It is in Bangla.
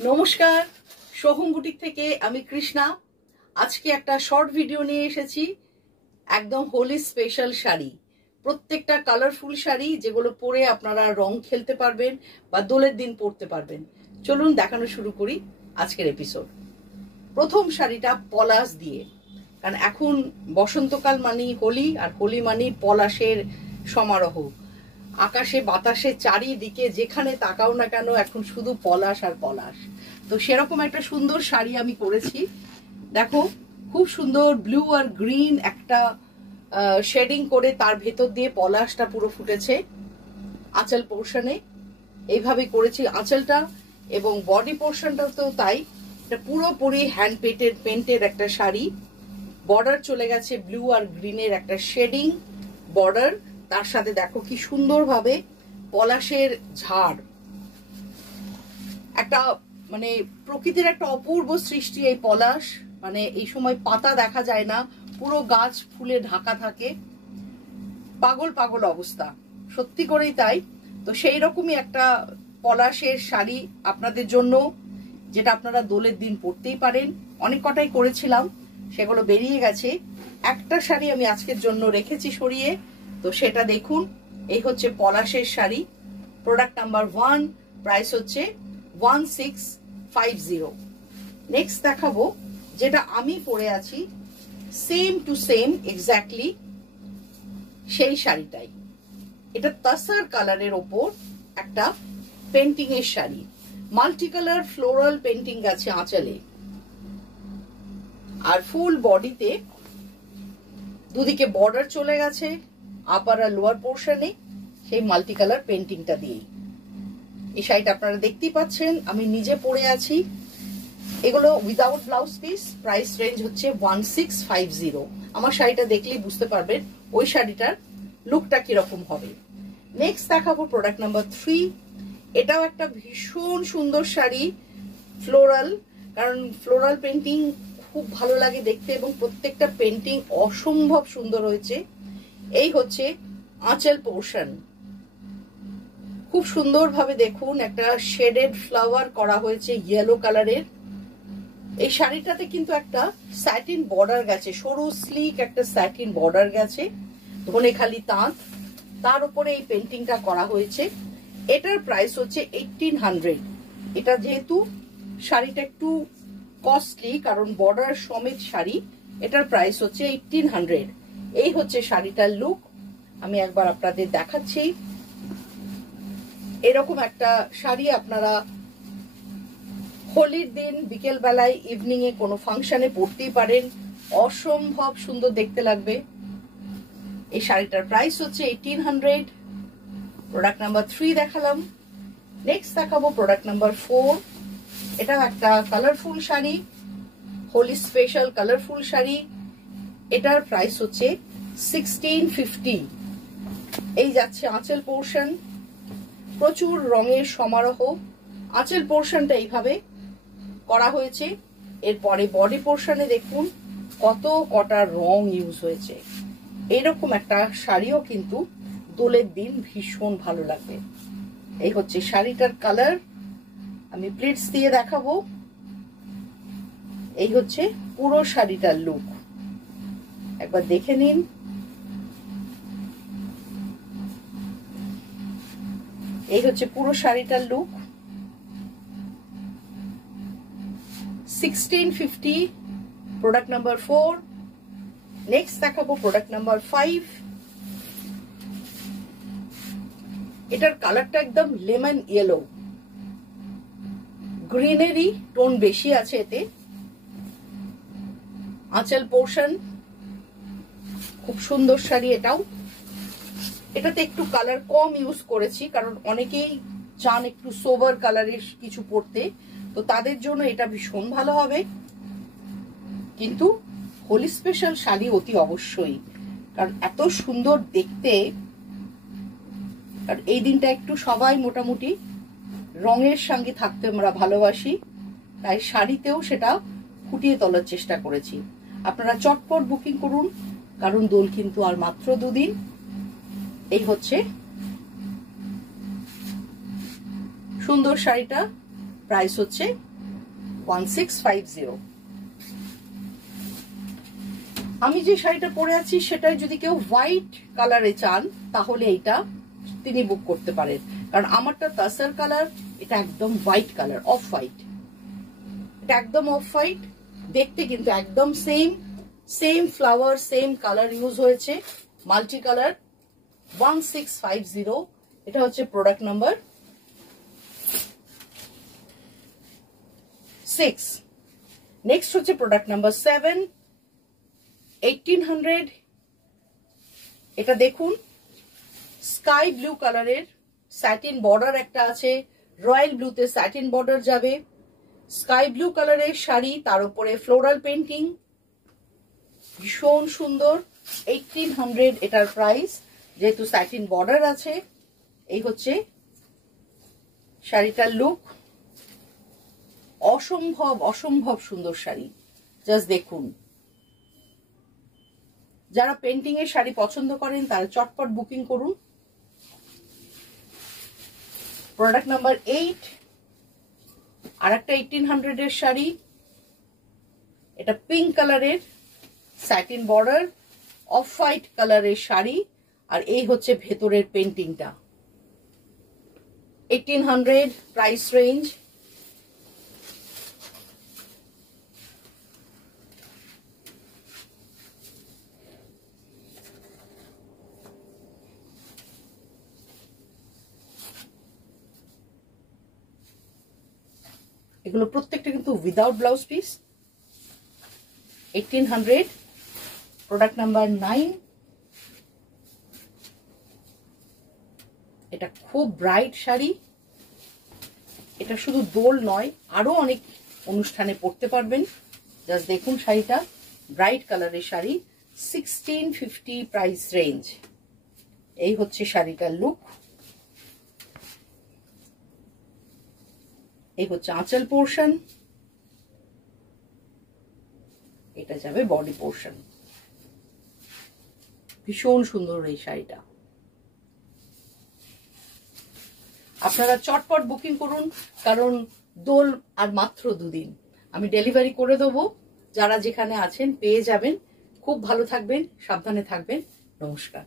নমস্কার, সোহম বুটিক থেকে আমি কৃষ্ণা। আজকে একটা শর্ট ভিডিও নিয়ে এসেছি। একদম হোলি স্পেশাল শাড়ি, প্রত্যেকটা কালারফুল শাড়ি যেগুলো পরে আপনারা রং খেলতে পারবেন বা দোলের দিন পরতে পারবেন। চলুন দেখানো শুরু করি আজকের এপিসোড। প্রথম শাড়িটা পলাশ দিয়ে, কারণ এখন বসন্তকাল মানেই হোলি, আর হোলি মানেই পলাশের সমারোহ। আকাশে বাতাসে চারিদিকে যেখানে তাকাও না কেন এখন শুধু পলাশ আর পলাশ। তো সেরকম একটা সুন্দর শাড়ি আমি করেছি। দেখো, খুব সুন্দর ব্লু আর গ্রিন একটা শেডিং করে তার ভেতর দিয়ে পলাশটা পুরো ফুটেছে আঁচল পোর্শনে। এইভাবে করেছি আঁচলটা, এবং বডি পোর্শনটাও তো তাই। এটা পুরোপুরি হ্যান্ড পেন্টেড একটা শাড়ি। বর্ডার চলে গেছে ব্লু আর গ্রিনের একটা শেডিং বর্ডার, তার সাথে দেখো কি সুন্দরভাবে পলাশের ঝাড়। একটা মানে প্রকৃতির একটা অপূর্ব সৃষ্টি এই পলাশ। মানে এই সময় পাতা দেখা যায় না, পুরো গাছ ফুলে ঢাকা থাকে, পাগল পাগল অবস্থা, সত্যি করেই তাই। তো সেই রকমই একটা পলাশের শাড়ি আপনাদের জন্য, যেটা আপনারা দোলের দিন পরতেই পারেন। অনেক কটাই করেছিলাম, সেগুলো বেরিয়ে গেছে। একটা শাড়ি আমি আজকের জন্য রেখেছি সরিয়ে, তো সেটা দেখুন। এই হচ্ছে পলাশের শাড়ি, প্রোডাক্ট নাম্বার 1, প্রাইস হচ্ছে 1650। নেক্সট দেখাবো যেটা আমি পরে আছি, সেম টু সেম এক্স্যাক্টলি সেই শাড়িটাই। এটা তাসার কালারের ওপর একটা পেন্টিং এর sari, multi colour floral painting আছে আঁচলে, আর ফুল বডিতে দুদিকে বর্ডার চলে গেছে আপার আর লোয়ার পোর্শনে সেই মাল্টি কালার পেন্টিংটা দিয়েই। এই শাড়িটা আপনারা দেখতেই পাচ্ছেন, আমি নিজে পরে আছি। এগুলো without blouse piece, price range হচ্ছে 1650। আমার শাড়িটা দেখলেই বুঝতে পারবেন ওই শাড়িটার লুকটা কিরকম হবে। নেক্সট দেখাবো প্রোডাক্ট নাম্বার 3। এটাও একটা ভীষণ সুন্দর শাড়ি, ফ্লোরাল, কারণ ফ্লোরাল পেন্টিং খুব ভালো লাগে দেখতে, এবং প্রত্যেকটা পেন্টিং অসম্ভব সুন্দর হয়েছে। এই হচ্ছে আঁচল পোর্শন, খুব সুন্দরভাবে দেখুন একটা শেডেড ফ্লাওয়ার করা হয়েছে ইয়েলো কালারের। এই শাড়িটাতে কিন্তু একটা স্যাটিন বর্ডার গেছে, সরু স্লিক একটা স্যাটিন বর্ডার গেছে, ধনেখালি তাঁত, তার উপরে এই পেন্টিংটা করা হয়েছে। এটার প্রাইস হচ্ছে 1800। এটা যেহেতু শাড়িটা একটু কস্টলি, কারণ বর্ডার সমেত শাড়ি, এটার প্রাইস হচ্ছে 1800। এই হচ্ছে শাড়িটার লুক, আমি একবার আপনাদের দেখাচ্ছি। এরকম একটা শাড়ি আপনারা হোলির দিন বিকেল বেলায় ইভিনিং এ কোনো ফাংশনে পরতেই পারেন, অসম্ভব সুন্দর দেখতে লাগবে। এই শাড়িটার প্রাইস হচ্ছে 1800। প্রোডাক্ট নাম্বার 3 দেখালাম। নেক্সট দেখাবো প্রোডাক্ট নাম্বার 4। এটা একটা colourful sari, Holi special colourful sari. এটার প্রাইস হচ্ছে 1650। এই যাচ্ছে আঁচল পোর্শন, প্রচুর রঙের সমারোহ। আঁচল পোর্শনটা এইভাবে করা হয়েছে। এরপরে বডি পোর্শনে দেখুন কত কটা রং ইউজ হয়েছে। এরকম একটা শাড়িও কিন্তু দোলের দিন ভীষণ ভালো লাগবে। এই হচ্ছে শাড়িটার কালার, আমি প্লিটস দিয়ে দেখাবো। এই হচ্ছে পুরো শাড়িটার লুক, একবার দেখে নিন। এই হচ্ছে পুরো শাড়িটার লুক, 1650, প্রোডাক্ট নাম্বার 4। নেক্সট দেখাবো প্রোডাক্ট নাম্বার 5। এটার কালারটা একদম লেমন ইয়েলো, গ্রিনারি টোন বেশি আছে এতে। আঁচল পোর্শন, খুব সুন্দর শাড়ি এটাও। এটাতে একটু কালার কম ইউজ করেছি, কারণ অনেকেই চান একটু সোবার কালারের কিছু পরতে, তো তাদের জন্য এটা ভীষণ ভালো হবে। কিন্তু হোলি স্পেশাল শাড়ি অতি অবশ্যই, কারণ এত সুন্দর দেখতে। আর এই দিনটা একটু সবাই মোটামুটি রঙের সঙ্গে থাকতে আমরা ভালোবাসি, তাই শাড়িতেও সেটা ফুটিয়ে তোলার চেষ্টা করেছি। আপনারা চটপট বুকিং করুন, কারণ দোল কিন্তু আর মাত্র 2 দিন। এই হচ্ছে সুন্দর শাড়িটা, প্রাইস হচ্ছে 1650। আমি যে শাড়িটা পরে আছি সেটাই যদি কেউ হোয়াইট কালারে চান তাহলে এইটা তিনি বুক করতে পারেন, কারণ আমারটা তাসার কালার, এটা একদম হোয়াইট কালার, অফ হোয়াইট। এটা একদম অফ হোয়াইট, দেখতে কিন্তু একদম same flower, same colour use হয়েছে, মাল্টি কালার। 1650। এটা হচ্ছে প্রোডাক্ট নাম্বার 6। নেক্সট হচ্ছে প্রোডাক্ট নাম্বার 7, 1800। এটা দেখুন, স্কাই ব্লু কালারের স্যাটিন বর্ডার একটা আছে, রয়্যাল ব্লুতে স্যাটিন বর্ডার যাবে, স্কাই ব্লু কালারের শাড়ি, তার উপরে ফ্লোরাল পেন্টিং, ভীষণ সুন্দর। 1800 এটার প্রাইস, যেহেতু স্যাটিন বর্ডার আছে। এই হচ্ছে শাড়িটার লুক, অসম্ভব সুন্দর শাড়ি, জাস্ট দেখুন। যারা পেন্টিং এর শাড়ি পছন্দ করেন তারা চটপট বুকিং করুন। প্রোডাক্ট নাম্বার 8, আর একটা 1800 এর শাড়ি, এটা পিঙ্ক কালারের স্যাটিন বর্ডার, অফ হোয়াইট কালারের শাড়ি, আর এই হচ্ছে ভেতরের পেন্টিংটা। 1800 প্রাইস রেঞ্জ। এগুলো প্রত্যেকটা কিন্তু without blouse piece. 1800। Product number 9, এটা খুব ব্রাইট শাড়ি। এটা শুধু দোল নয়, আরো অনেক অনুষ্ঠানে পরতে পারবেন। জাস্ট দেখুন শাড়িটা, ব্রাইট কালারের শাড়ি, 1650 প্রাইস রেঞ্জ। এই হচ্ছে শাড়িটার লুক। এই হচ্ছে আঁচল পোর্শন, এটা যাবে বডি পোর্শন। ভীষণ সুন্দর এই শাড়িটা। আপনারা চটপট বুকিং করুন, কারণ দোল আর মাত্র 2 দিন। আমি ডেলিভারি করে দেবো, যারা যেখানে আছেন পেয়ে যাবেন। খুব ভালো থাকবেন, সাবধানে থাকবেন। নমস্কার।